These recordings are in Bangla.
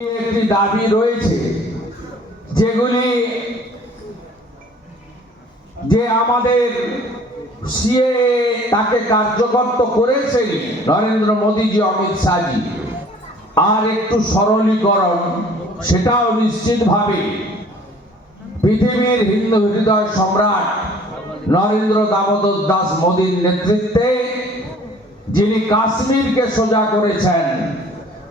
একটি দাবি রয়েছে, যেগুলি যে আমাদের তাকে কার্যকর তো করেছেন নরেন্দ্র মোদীজি, অমিত শাহজি। আর একটু সরলীকরণ, সেটাও নিশ্চিতভাবে পৃথিবীর হিন্দু হৃদয় সম্রাট নরেন্দ্র দামোদর দাস মোদীর নেতৃত্বে যিনি কাশ্মীরকে সোজা করেছেন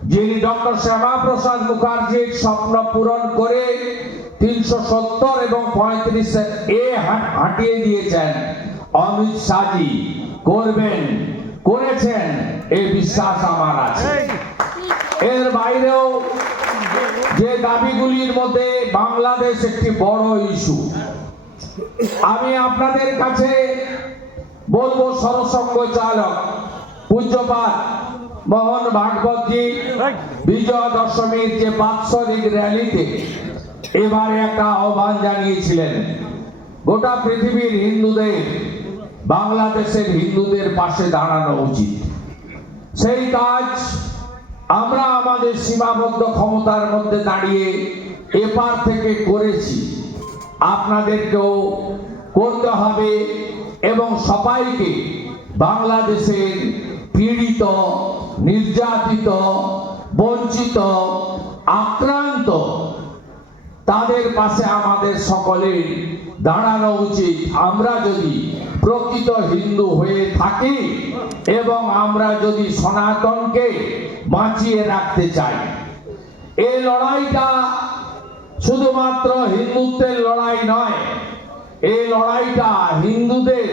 যিনি ডক্টর শ্যামা প্রসাদ মুখার্জির স্বপ্ন পূরণ করে তিনশো সত্তর এবং পঁয়ত্রিশ এ হাট- হাঁটিয়ে দিয়েছেন। অমিত শাহজি করবেন করেছেন এই বিশ্বাস আমার আছে। এর বাইরেও যে দাবিগুলির মধ্যে বাংলাদেশ একটি বড় ইস্যু। আমি আপনাদের কাছে বলব সরসঙ্গ চালক পূজ্যপাত মোহন ভাগবতজি বিজয় দশমীর যে বাৎসরিক র্যালিতে এবারে একটা আহ্বান জানিয়েছিলেন। গোটা পৃথিবীর হিন্দুদের বাংলাদেশের হিন্দুদের পাশে দাঁড়ানো উচিত। সেই কাজ আমরা আমাদের সীমাবদ্ধ ক্ষমতার মধ্যে দাঁড়িয়ে এপার থেকে করেছি। আপনাদেরকেও করতে হবে এবং সবাইকে বাংলাদেশের পীড়িত নির্যাতিত, বঞ্চিত, আক্রান্ত, তাদের পাশে আমাদের সকলের দাঁড়ানো উচিত। আমরা যদি প্রকৃত হিন্দু হয়ে থাকি এবং আমরা যদি সনাতনকে বাঁচিয়ে রাখতে চাই এই লড়াইটা শুধুমাত্র হিন্দুত্বের লড়াই নয় এই লড়াইটা হিন্দুদের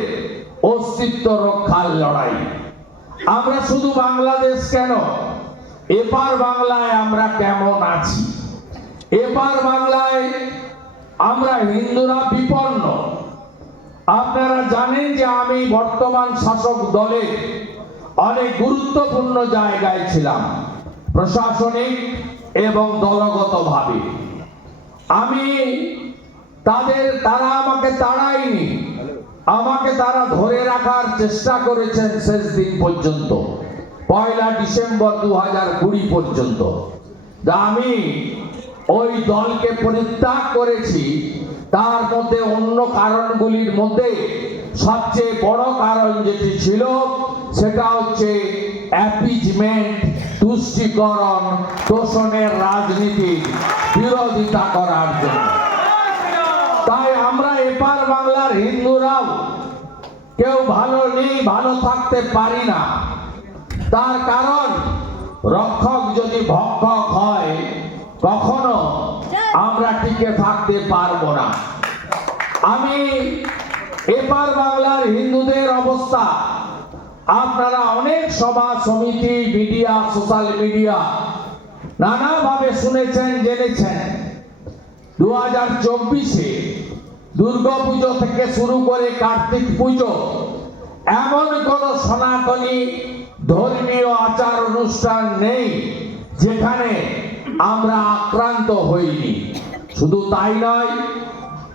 অস্তিত্ব রক্ষার লড়াই। আমরা শুধু বাংলাদেশ কেন? এপার বাংলায় আমরা কেমন আছি? এপার বাংলায় আমরা হিন্দুরা বিপন্ন। আপনারা জানেন যে আমি বর্তমান শাসক দলের অনেক গুরুত্বপূর্ণ জায়গায় ছিলাম, প্রশাসনিক এবং দলগতভাবে। আমি তাদের, তারা আমাকে তাড়ায়নি। আমাকে তারা ধরে রাখার চেষ্টা করেছেন শেষ দিন পর্যন্ত। পয়লা ডিসেম্বর দু হাজার কুড়ি পর্যন্ত। যা আমি ওই দলকে পরিত্যাগ করেছি, তার মধ্যে অন্য কারণগুলির মধ্যে সবচেয়ে বড় কারণ যেটি ছিল, সেটা হচ্ছে অ্যাপিজমেন্ট তুষ্টিকরণ তোষণের রাজনীতির বিরোধিতা করার জন্য তাই আমরা এপার বাংলার হিন্দুরাও কেউ নেই ভালো থাকতে পারি না। তার কারণ, রক্ষক যদি ভক্ষক হয়, কখনো আমরা টিকে থাকতে পারব না। আমি এপার বাংলার হিন্দুদের অবস্থা। আপনারা অনেক সভা, সমিতি, মিডিয়া, সোশ্যাল মিডিয়া নানাভাবে শুনেছেন, জেনেছেন। দু হাজার চব্বিশে দুর্গা পুজো থেকে শুরু করে কার্তিক পুজো এমন কোন সনাতনী ধর্মীয় আচার অনুষ্ঠান নেই যেখানে আমরা আক্রান্ত হইনি। শুধু তাই নয়,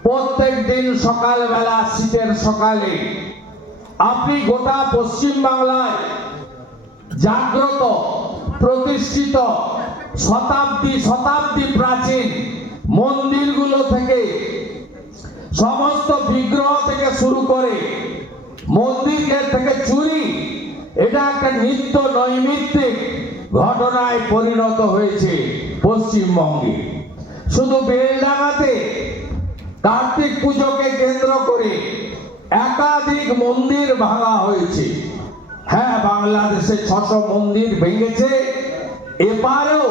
প্রত্যেক দিন সকালবেলা, শীতের সকালে আপনি গোটা পশ্চিম বাংলায় জাগ্রত, প্রতিষ্ঠিত, শতাব্দী শতাব্দী প্রাচীন মন্দিরগুলো থেকে সমস্ত বিগ্রহ থেকে শুরু করে মন্দিরের থেকে চুরি। এটা একটা নিত্য নৈমিত্তিক ঘটনায় পরিণত হয়েছে পশ্চিমবঙ্গে। শুধু বেলডাঙাতে কার্তিক পুজোকে কেন্দ্র করে একাধিক মন্দির ভাঙা হয়েছে। হ্যাঁ বাংলাদেশে ছশো মন্দির ভেঙেছে। এপারেও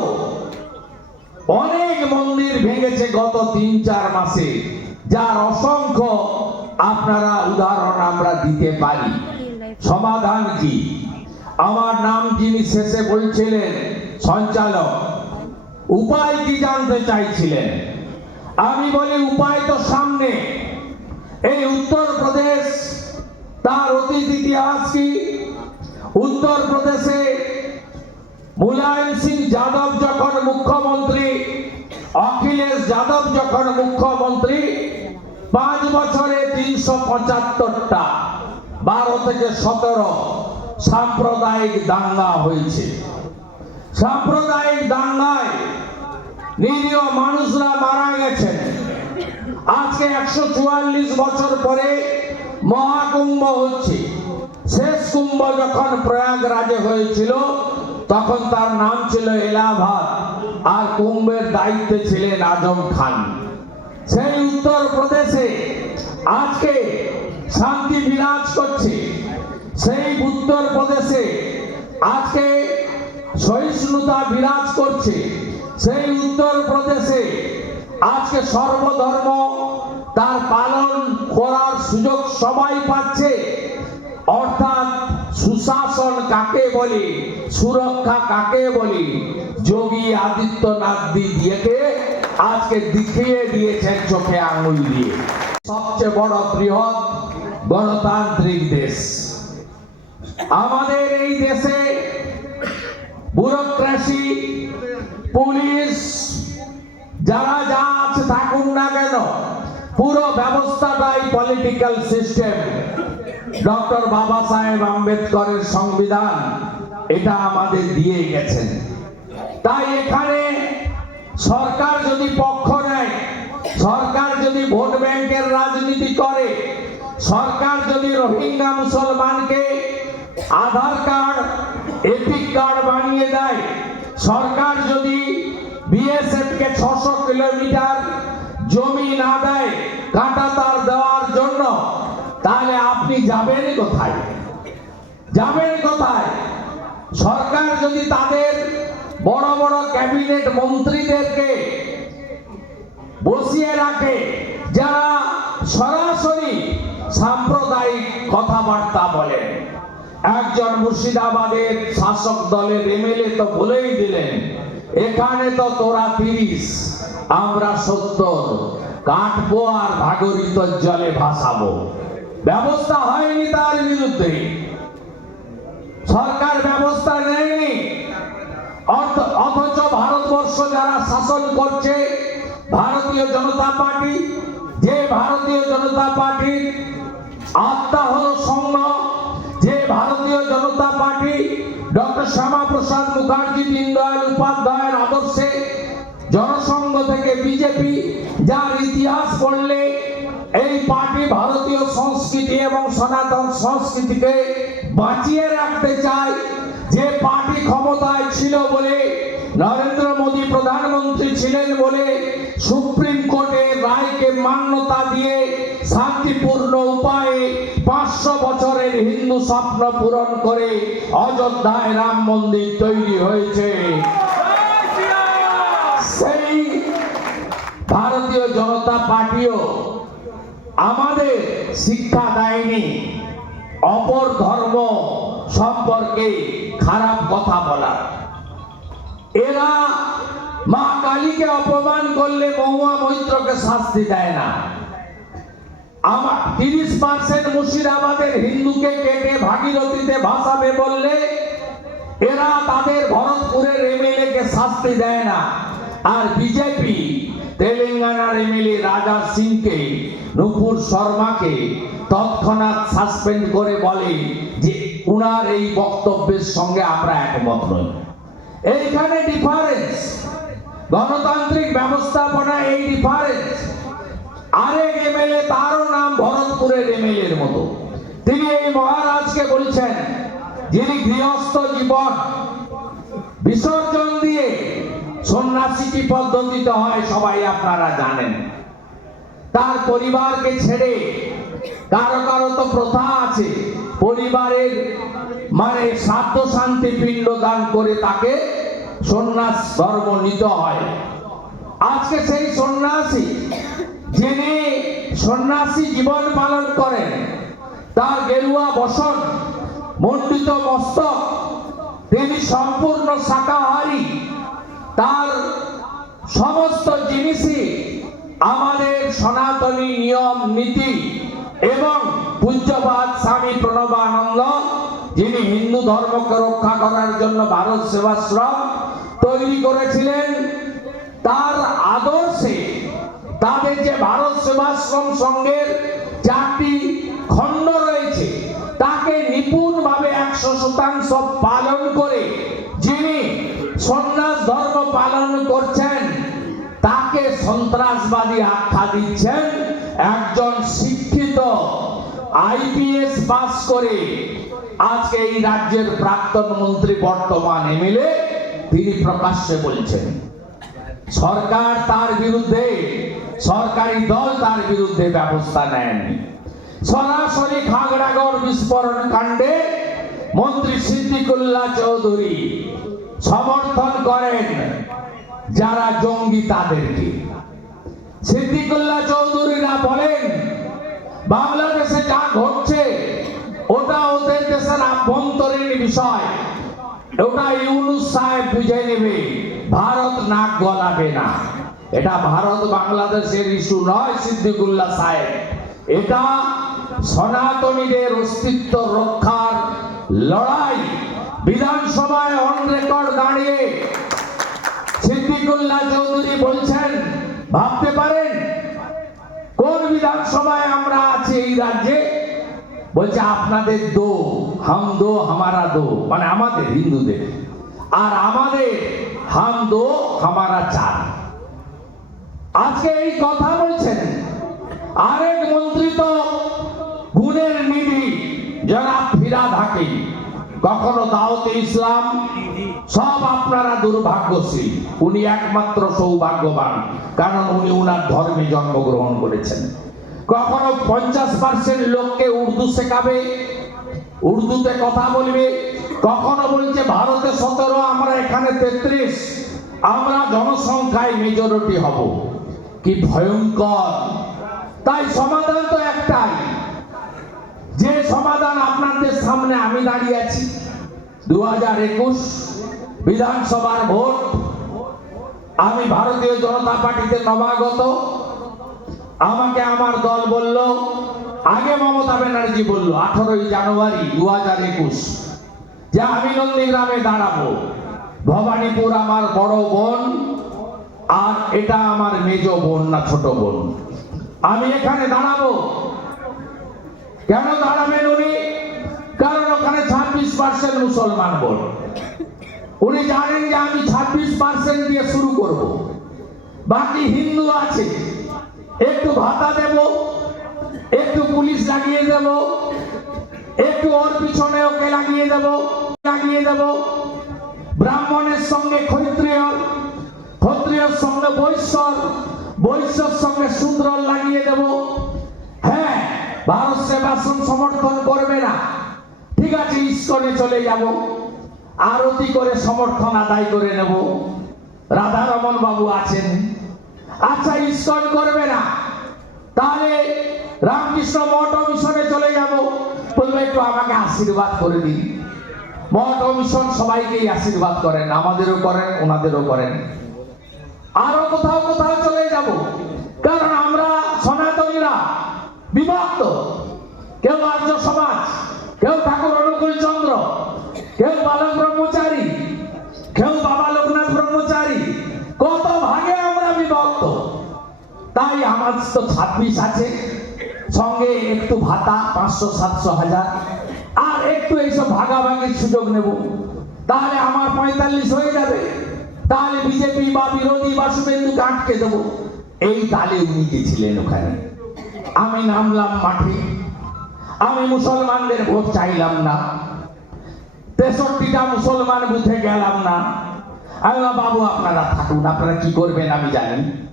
অনেক মন্দির ভেঙেছে গত তিন চার মাসে, যার অসংখ্য আপনারা উদাহরণ আমরা দিতে পারি। সমাধান কি? আমার নাম যিনি শেষে বলছিলেন, সঞ্চালক, উপায় কি জানতে চাইছিলেন? আমি বলি, উপায় তো সামনে। এই উত্তরপ্রদেশ তার অতীত ইতিহাস কি? উত্তরপ্রদেশে মুলায়ম সিং যাদব যখন মুখ্যমন্ত্রী, অখিলেশ যাদব যখন মুখ্যমন্ত্রী পাঁচ বছরে তিনশো পঁচাত্তরটা, বারো থেকে সতেরো সাম্প্রদায়িক দাঙ্গা হয়েছে। সাম্প্রদায়িক দাঙ্গায় নিরীহ মানুষরা মারা গেছেন। আজকে একশো চুয়াল্লিশ বছর পরে মহাকুম্ভ হচ্ছে। শেষ কুম্ভ যখন প্রয়াগরাজে হয়েছিল, তখন তার নাম ছিল এলাহাবাদ, আর কুম্ভের দায়িত্বে ছিলেন আজম খান। সেই উত্তর প্রদেশে আজকে শান্তি বিরাজ করছে। সেই উত্তর প্রদেশে আজকে সহিষ্ণুতা বিরাজ করছে। সেই উত্তর প্রদেশে আজকে সর্বধর্ম তার পালন করার সুযোগ সবাই পাচ্ছে। অর্থাৎ সুশাসন কাকে বলি? সুরক্ষা কাকে বলি? যোগী আদিত্যনাথ দিদিকে আজকে দেখিয়ে দিয়েছেন চোখে আঙুল দিয়ে। সবচেয়ে বড় বৃহৎ গণতান্ত্রিক দেশ। আমাদের এই দেশে ব্যুরোক্রেসি, পুলিশ, যারা যা আছে থাকুন না কেন, পুরো ব্যবস্থাটাই পলিটিক্যাল সিস্টেম ডক্টর বাবা সাহেব আম্বেদকরের সংবিধান এটা আমাদের দিয়ে গেছেন। তাই এখানে সরকার যদি পক্ষ নেয়, সরকার যদি ভোট ব্যাংকের রাজনীতি করে, সরকার যদি রোহিঙ্গা মুসলমানকে আধার কার্ড, এপিক কার্ড বানিয়ে দেয়, সরকার যদি বিএসএফ কে ছশো কিলোমিটার জমি না দেয়, কাঁটা তার দেওয়ার জন্য, তাহলে আপনি যাবেন কোথায়? যাবেন কোথায়? সরকার যদি তাদের বড় বড় ক্যাবিনেট মন্ত্রীদেরকে বসিয়ে রাখে, যারা সরাসরি সাম্প্রদায়িক কথাবার্তা বলেন একজন মুর্শিদাবাদের শাসক দলের এমএলএ তো বলেই দিলেন, এখানে তো তোরা তিরিশ, আমরা সত্তর কাটবো আর ভাগরিত জলে ভাসাবো। ব্যবস্থা হয়নি করছে ভারতীয় জনতা পার্টি। যে ভারতীয় জনতা পার্টির আত্মা হলো সংঘ যে ভারতীয় জনতা পার্টি ডক্টর শ্যামা প্রসাদ মুখার্জি দীনদয়াল উপাধ্যায়ের আদর্শে জনসংঘ থেকে বিজেপি যার ইতিহাস পড়লে এই পার্টি ভারতীয় সংস্কৃতি এবং সনাতন সংস্কৃতিকে বাঁচিয়ে রাখতে চায়, যে পার্টি ক্ষমতায় ছিল বলে, নরেন্দ্র মোদী প্রধানমন্ত্রী ছিলেন বলে সুপ্রিম কোর্টের রায়কে মান্যতা দিয়ে শান্তিপূর্ণ উপায়ে পাঁচশো বছরের হিন্দু স্বপ্ন পূরণ করে অযোধ্যায় রাম মন্দির তৈরি হয়েছে। সেই ভারতীয় জনতা পার্টিও আমাদের শিক্ষা দেয়নি। অপর ধর্ম সম্পর্কে খারাপ কথা বলা। এরা মা কালীকে অপমান করলে মহুয়া মৈত্রকে শাস্তি দেয় না। আমার তিরিশ পার্সেন্ট মুর্শিদাবাদের হিন্দুকে কেটে ভাগীরথীতে ভাসাবে বললে এরা তাদের ভরতপুরের এমএলএ কে শাস্তি দেয় না। আর বিজেপি, তেলেঙ্গানার এমএলএ রাজা সিংকে, নুপুর শর্মাকে তৎক্ষণাৎ সাসপেন্ড করে বলে যে উনার এই বক্তব্যের সঙ্গে আমরা একমত নই। এইখানে ডিফারেন্স গণতান্ত্রিক ব্যবস্থাপনা এই ডিফারেন্স আরেক এমএলএ তারও নাম ভরতপুরের এমএলএ এর মতো। তিনি এই মহারাজকে বলছেন, যিনি গৃহস্থ জীবন, বিসর্জন দিয়ে সন্ন্যাসী কি পদ্ধতিতে হয় সবাই আপনারা জানেন। তার পরিবারকে ছেড়ে কারও কারও তো প্রথা আছে। পরিবারের মানে সাধ্য শান্তি পিণ্ড দান করে তাকে সন্ন্যাস ধর্ম নিতে হয়। আজকে সেই সন্ন্যাসী যিনি সন্ন্যাসী জীবন পালন করেন। তার গেরুয়া বসন, মণ্ডিত মস্তক, তিনি সম্পূর্ণ শাকাহারী। তার সমস্ত জিনিসই আমাদের সনাতনী নিয়ম, নীতি এবং পূজ্যপাত স্বামী প্রণবানন্দ, যিনি হিন্দু ধর্মকে রক্ষা করার জন্য ভারত সেবাশ্রম তৈরি করেছিলেন, তার আদর্শে তাদের যে ভারত সেবাশ্রম সংঘের চারটি খণ্ড রয়েছে, তাকে নিপুণ ভাবে একশো শতাংশ পালন করে যিনি সন্ন্যাস ধর্ম পালন করছেন, তাকে সন্ত্রাসবাদী আখ্যা দিচ্ছেন একজন শিক্ষিত আইপিএস পাস করে আজকে এই রাজ্যের প্রাক্তন মন্ত্রী বর্তমান এমএলএ, তিনি প্রকাশ্যে বলছেন, সরকার তার বিরুদ্ধে, সরকারি দল তার বিরুদ্ধে ব্যবস্থা নেন সরাসরি খাগড়াগড় বিস্ফোরণ কাণ্ডে মন্ত্রী সিদ্দিকুল্লাহ চৌধুরী সমর্থন করেন যারা জঙ্গি তাদেরকে। সিদ্দিকুল্লাহ চৌধুরীরা বলেন বাংলাদেশে যা ঘটছে, ওটা ওদের দেশের আভ্যন্তরীণ বিষয়। ওটা ইউনুস সাহেব বুঝে নেবে, ভারত নাক গলাবে না। এটা ভারত বাংলাদেশের ইস্যু নয়, সিদ্দিকুল্লাহ সাহেব। এটা সনাতনীদের অস্তিত্ব রক্ষার লড়াই। বিধানসভায় অন রেকর্ড দাঁড়িয়ে সিদ্দিকুল্লাহ চৌধুরী বলছেন, ভাবতে পারেন? কোন বিধানসভায় আমরা আছি এই রাজ্যে? বলছে, আপনাদের দো, হাম দো, হামারা দো মানে আমাদের, হিন্দুদের। আর আমাদের হাম দো, হামারা চার। আজকে এই কথা বলছেন আরেক মন্ত্রী তো গুণের নিধি যারা ফিরা থাকে কখনো দাওতে ইসলাম সব আপনারা দুর্ভাগ্যশীল। উনি একমাত্র সৌভাগ্যবান, কারণ উনি উনার ধর্মে জন্মগ্রহণ করেছেন। কখনো পঞ্চাশ পার্সেন্ট লোককে উর্দু শেখাবে, উর্দুতে কথা বলবে, কখনো বলছে, ভারতে সতেরো, আমরা এখানে তেত্রিশ, আমরা জনসংখ্যায় মেজরিটি হব। কি ভয়ঙ্কর। তাই সমাধান তো একটাই যে সমাধান আপনাদের সামনে আমি দাঁড়িয়ে আছি দু হাজার একুশ বিধানসভার ভোট, আমি ভারতীয় জনতা পার্টিতে নবাগত। আমাকে আমার দল বলল, আগে মমতা ব্যানার্জি বলল, আঠারোই জানুয়ারি দু হাজার একুশ, যে আমি নন্দীগ্রামে দাঁড়াবো। ভবানীপুর আমার বড় বোন, আর এটা আমার মেজ বোন না ছোট বোন। আমি এখানে দাঁড়াবো। কেন দাঁড়াবেন উনি? কারণ ওখানে ছাব্বিশ পার্সেন্ট মুসলমান ভোট। উনি জানেন যে আমি ছাব্বিশ পার্সেন্ট দিয়ে শুরু করব। বাকি হিন্দু আছে। একটু ভাতা দেব, একটু পুলিশ লাগিয়ে দেব, একটু ওর পিছনে ওকে লাগিয়ে দেব লাগিয়ে দেব? ব্রাহ্মণের সঙ্গে ক্ষত্রিয়, ক্ষত্রিয়র সঙ্গে বৈশ্যর বৈশ্যর সঙ্গে শূদ্র লাগিয়ে দেব। ভারত সেবাসন সমর্থন করবে না। ঠিক আছে, ইস্কনে চলে যাব। আরতি করে সমর্থন আদায় করে নেব। রাধারমন বাবু আছেন। আচ্ছা ইস্কন করবে না। তাহলে রামকৃষ্ণ মঠ মিশনে চলে যাব। বলবে, একটু আমাকে আশীর্বাদ করে দিন। মঠ মিশন সবাইকেই আশীর্বাদ করেন, আমাদেরও করেন, ওনাদেরও করেন। আরও কোথাও কোথাও চলে যাব। কারণ আমরা সনাতনীরা। বিভক্ত। কেউ আর্য সমাজ, কেউ ঠাকুর অনুকূল চন্দ্র, কেউ বালক ব্রহ্মচারী, কেউ বাবা লোকনাথ ব্রহ্মচারী। কত ভাগে আমরা বিভক্ত? তাই আমার তো ছাব্বিশ আছে, সঙ্গে একটু ভাতা, পাঁচশো, সাতশো হাজার। আর একটু এইসব ভাগাভাগির সুযোগ নেব। তাহলে আমার পঁয়তাল্লিশ হয়ে যাবে। তাহলে বিজেপি বা বিরোধী বা শুভেন্দুকে আটকে দেবো? এই তালে উনি গেছিলেন ওখানে। আমি নামলাম মাঠে। আমি মুসলমানদের ভোট চাইলাম না। তেষট্টিটা মুসলমান বুঝে গেলাম না। আমি বাবু, আপনারা থাকুন, আপনারা কি করবেন আমি জানি।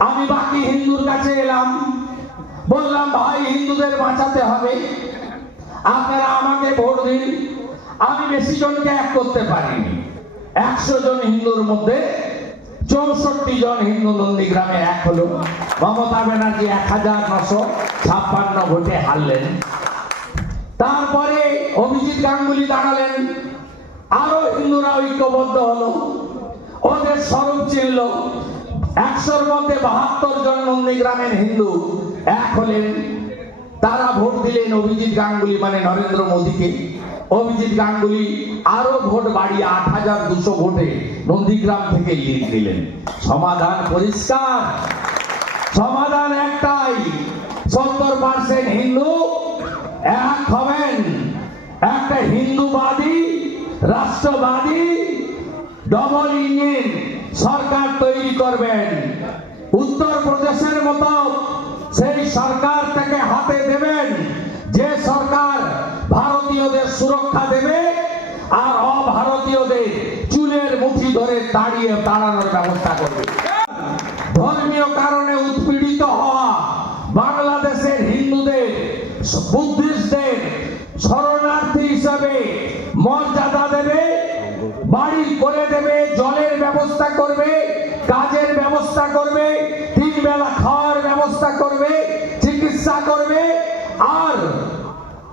আমি বাকি হিন্দুর কাছে এলাম। বললাম, ভাই, হিন্দুদের বাঁচাতে হবে। আপনারা আমাকে ভোট দিন। আমি বেশি জনকে এক করতে পারিনি। একশো জন হিন্দুর মধ্যে চৌষট্টি জন হিন্দু নন্দী গ্রামে এক হলো। মমতা ব্যানার্জি এক হাজার নশো ছাপ্পান্ন ভোটে হারলেন। তারপরে অভিজিৎ গাঙ্গুলি দাঁড়ালেন। আরও হিন্দুরা ঐক্যবদ্ধ হলো। ওদের স্বরূপ চিনল। একশোর মধ্যে বাহাত্তর জন নন্দীগ্রামের হিন্দু এক হলেন। তারা ভোট দিলেন অভিজিৎ গাঙ্গুলি মানে নরেন্দ্র মোদীকে। অভিজিৎ গাঙ্গুলি আরও ভোট বাড়িয়ে আট হাজার দুশো ভোটে নন্দীগ্রাম থেকে লিড দিলেন সমাধান পরিষ্কার। সমাধান একটাই। সত্তর পার্সেন্ট হিন্দু, এক হবেন। একটা হিন্দুবাদী, রাষ্ট্রবাদী ডবল ইঞ্জিন সরকার তৈরি করবেন। উত্তর প্রদেশের মতো সেই সরকার থেকে হাতে দেবেন। যে সরকার ভারতীয়দের সুরক্ষা দেবে আর অভারতীয়দের চুলের মুঠি ধরে দাঁড়িয়ে দাঁড়ানোর ব্যবস্থা করবে। ধর্মীয় কারণে উৎপীড়িত হওয়া বাংলাদেশের হিন্দুদের, বুদ্ধিস্টদের, শরণার্থী হিসাবে মর্যাদা দেবে, বাড়ি করে দেবে, জলের ব্যবস্থা করবে, কাজের ব্যবস্থা করবে তিন বেলা খাওয়ার ব্যবস্থা করবে, চিকিৎসা করবে, আর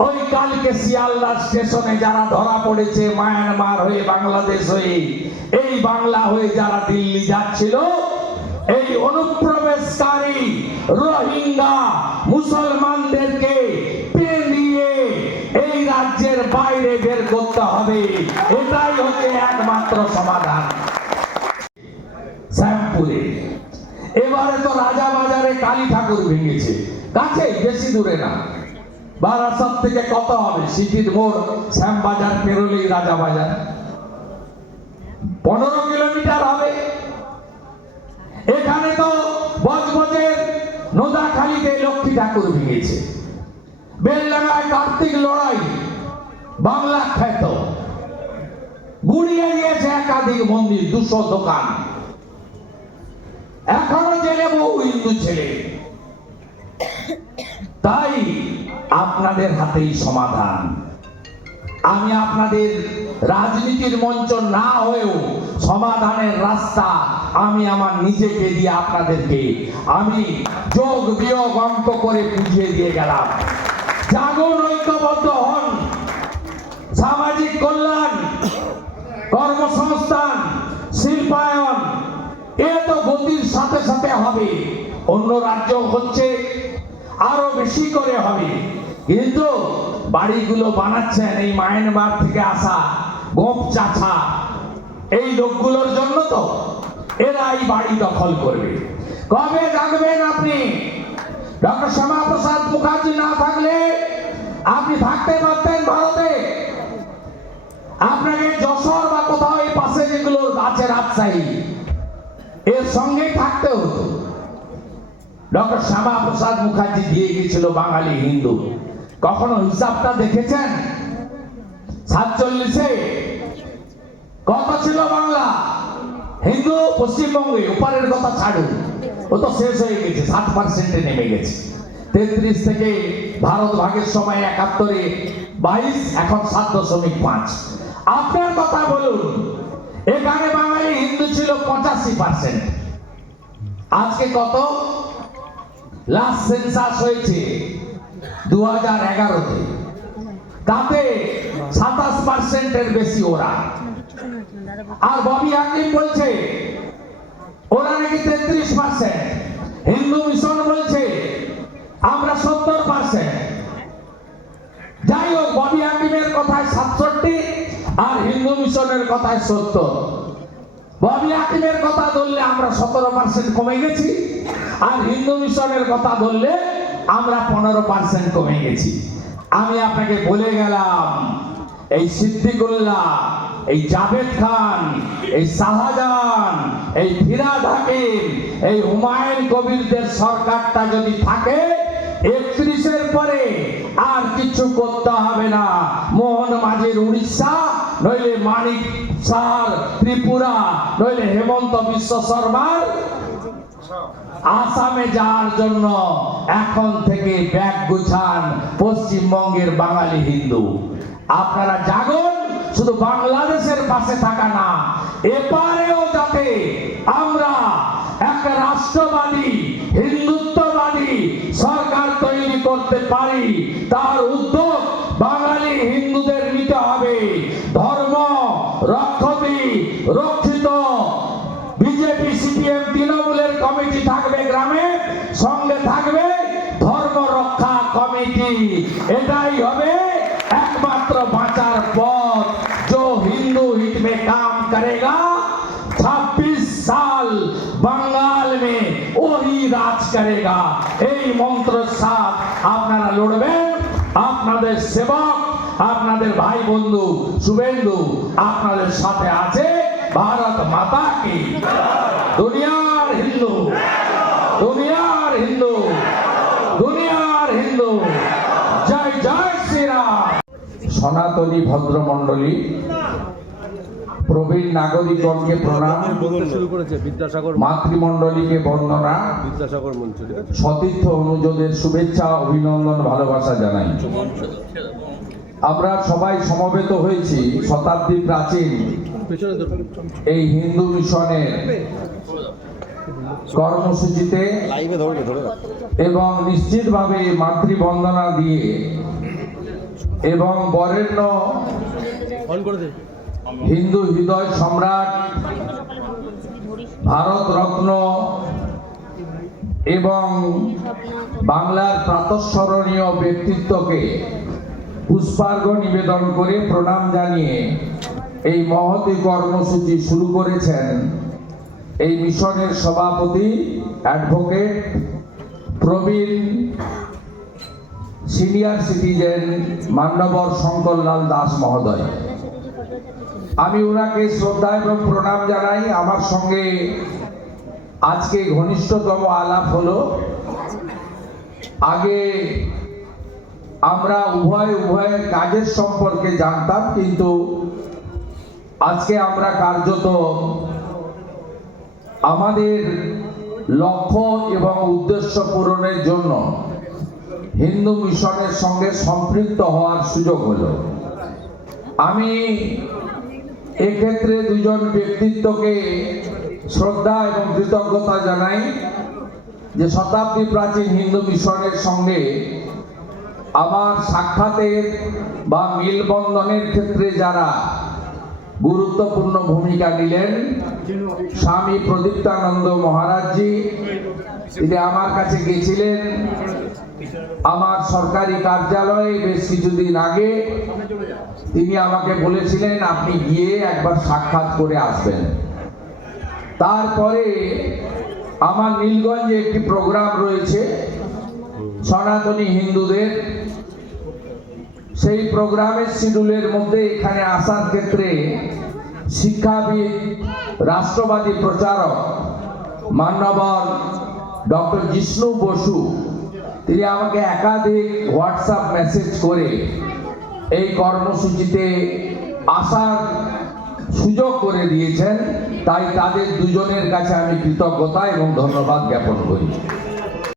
ওই কালকে শিয়ালদা স্টেশনে যারা ধরা পড়েছে, মায়ানমার হয়ে বাংলাদেশ হয়ে, এই বাংলা হয়ে যারা দিল্লি যাচ্ছিল, এই অনুপ্রবেশকারী রোহিঙ্গা মুসলমানদেরকে পেরিয়ে এই রাজ্যের বাইরে বের করতে হবে। এটাই হচ্ছে একমাত্র সমাধান। শ্যামপুরে। এবারে তো রাজা বাজারে কালী ঠাকুর ভেঙেছে। কাছে বেশি দূরে না। বারাসাত থেকে কত হবে? সিটির মোড়, শ্যামবাজার রাজা বাজার পনেরো কিলোমিটার হবে। এখানে তো বজবজের নোদাখালীতে লক্ষ্মী ঠাকুর ভেঙেছে। বেলডাঙ্গায় কার্তিক লড়াই, বাংলা খ্যাত। গুড়িয়ে দিয়েছে একাধিক মন্দির, দুশো দোকান। এখনও জেলে বহু হিন্দু ছেলে। তাই আপনাদের হাতেই সমাধান। আমি আপনাদের রাজনীতির মঞ্চ না হয়েও সমাধানের রাস্তা আমি আমার নিজেকে দিয়ে আপনাদেরকে আমি যোগ বিয়োগ অঙ্ক করে বুঝিয়ে দিয়ে গেলাম। জাগুন ঐক্যবদ্ধ হন। সামাজিক কল্যাণ, কর্মসংস্থান, শিল্পায়ন, এ তো গতির সাথে সাথে হবে। অন্য রাজ্য হচ্ছে, আরও বেশি করে হবে। কিন্তু বাড়িগুলো বানাচ্ছেন এই মায়ানমার থেকে আসা গোপ চাচা। এই লোকগুলোর জন্য তো এরা এই বাড়ি দখল করবে। কবে জানবেন আপনি? ডক্টর শ্যামা প্রসাদ মুখার্জি না থাকলে আপনি থাকতে পারতেন ভারতে। আপনাকে যশোর বা কোথাও এই পাশে যেগুলো আছে রাজশাহী, এর সঙ্গে থাকতে হতো। ডক্টর শ্যামা প্রসাদ মুখার্জি দিয়ে গিয়েছিল বাঙালি হিন্দু। কখনো হিসাবটা দেখেছেন? সাতচল্লিশে। কত ছিল বাংলা? হিন্দু, পশ্চিমবঙ্গে, ওপারের কথা ছাড়ুন। ও তো শেষ হয়ে গেছে সাত পার্সেন্টে নেমে গেছে। তেত্রিশ থেকে ভারত ভাগের সময় একাত্তরে, বাইশ, এখন সাত দশমিক পাঁচ। আপনার কথা বলুন, এখানে বাঙালি হিন্দু ছিল পঁচাশি পার্সেন্ট আজকে কত? লাস্ট সেন্সাস হয়েছে। দু হাজার এগারোতে। তাতে সাতাশ পার্সেন্টের বেশি ওরা। আর ববি হাকিম বলছে, ওরা নাকি তেত্রিশ পার্সেন্ট হিন্দু মিশন বলছে, আমরা সত্তর পার্সেন্ট যাই হোক, ববি হাকিমের কথায় সাতষট্টি আর হিন্দু মিশনের কথায় সত্তর। ববি হাকিমের কথা ধরলে আমরা সতেরো পার্সেন্ট কমে গেছি, আর হিন্দু মিশনের কথা ধরলে আমরা পনেরো পার্সেন্ট কমে গেছি। আমি আপনাকে বলে গেলাম, এই সিদ্দিকুল্লাহ, এই জাভেদ খান, এই শাহজাহান, এই ফিরাদ হাকিম, এই হুমায়ুন কবিরদের সরকারটা যদি থাকে, একত্রিশের পরে আর কিছু করতে হবে না। মোহন মাঝির উড়িষ্যা, নইলে মানিক সার ত্রিপুরা, নইলে হেমন্ত বিশ্ব শর্মার আসামে যাওয়ার জন্য এখন থেকে ব্যাগ গুছান পশ্চিমবঙ্গের বাঙালি হিন্দু। আপনারা জাগুন, শুধু বাংলাদেশের পাশে থাকা না, এপারেও যাতে আমরা একটা রাষ্ট্রবাদী হিন্দুত্ববাদী সরকার তৈরি করতে পারি তার উদ্যোগ বাঙালি হিন্দুদের নিতে হবে ধর্ম রক্ষতি রক্ষিত বিজেপি সিপিএম তৃণমূলের কমিটি থাকবে গ্রামে সঙ্গে থাকবে ধর্ম রক্ষা কমিটি এটাই হবে একমাত্র বাঁচার পথ जो हिंदू हित में काम करेगा 26 साल बंगाल में वही রাজ করেগা এই মন্ত্রের সাথ আপনারা লড়বেন আপনাদের সেবক আপনাদের ভাই বন্ধু শুভেন্দু আপনাদের সাথে আছে ভারত মাতা কি দুনিয়ার হিন্দু সনাতনী ভদ্রমণ্ডলী প্রবীণ নাগরিকগণকে প্রণাম। মাতৃমণ্ডলীকে বন্দনা। বিদ্যাসাগর সতীর্থ অনুযোগের শুভেচ্ছা অভিনন্দন ভালোবাসা জানাই। আমরা সবাই সমবেত হয়েছি শতাব্দী প্রাচীন এই হিন্দু মিশনের কর্মসূচিতে এবং নিশ্চিতভাবে মাতৃবন্দনা দিয়ে এবং বরেণ্য হিন্দু হৃদয় সম্রাট ভারত রত্ন এবং বাংলার প্রাতঃস্মরণীয় ব্যক্তিত্বকে পুষ্পার্ঘ নিবেদন করে প্রণাম জানিয়ে এই মহতী কর্মসূচি শুরু করেছেন এই মিশনের সভাপতি অ্যাডভোকেট প্রবীণ সিনিয়র সিটিজেন মান্যবর শঙ্করলাল দাস মহোদয়। আমি ওনাকে শ্রদ্ধা এবং প্রণাম জানাই। আমার সঙ্গে আজকে ঘনিষ্ঠতম আলাপ হলো। আগে আমরা উভয় উভয়ের কাজের সম্পর্কে জানতাম, কিন্তু আজকে আমরা কার্যত আমাদের লক্ষ্য এবং উদ্দেশ্য পূরণের জন্য হিন্দু মিশনের সঙ্গে সম্পৃক্ত হওয়ার সুযোগ হলো। আমি এক্ষেত্রে দুজন ব্যক্তিত্বকে শ্রদ্ধা এবং কৃতজ্ঞতা জানাই যে শতাব্দী প্রাচীন হিন্দু মিশনের সঙ্গে আমার সাক্ষাতের বা মিলবন্ধনের ক্ষেত্রে যারা গুরুত্বপূর্ণ ভূমিকা নিলেন, স্বামী প্রদীপ্তানন্দ মহারাজজি, তিনি আমার কাছে গেছিলেন। আমার সরকারি কার্যালয়ে বেশ কিছুদিন আগে তিনি আমাকে বলেছিলেন, আপনি গিয়ে একবার সাক্ষাৎ করে আসবেন। তারপরে আমার নীলগঞ্জে একটি প্রোগ্রাম রয়েছে, সনাতনী হিন্দুদের। সেই প্রোগ্রামের শিডিউলের মধ্যে এখানে আসার ক্ষেত্রে শিক্ষাবিদ, রাষ্ট্রবাদী প্রচারক, মান্যবর ডক্টর জিষ্ণু বসু তিনি আমাকে একাধিক হোয়াটসঅ্যাপ মেসেজ করে এই কর্মসূচিতে আসার সুযোগ করে দিয়েছেন। তাই তাদের দুজনের কাছে আমি কৃতজ্ঞতা এবং ধন্যবাদ জ্ঞাপন করি।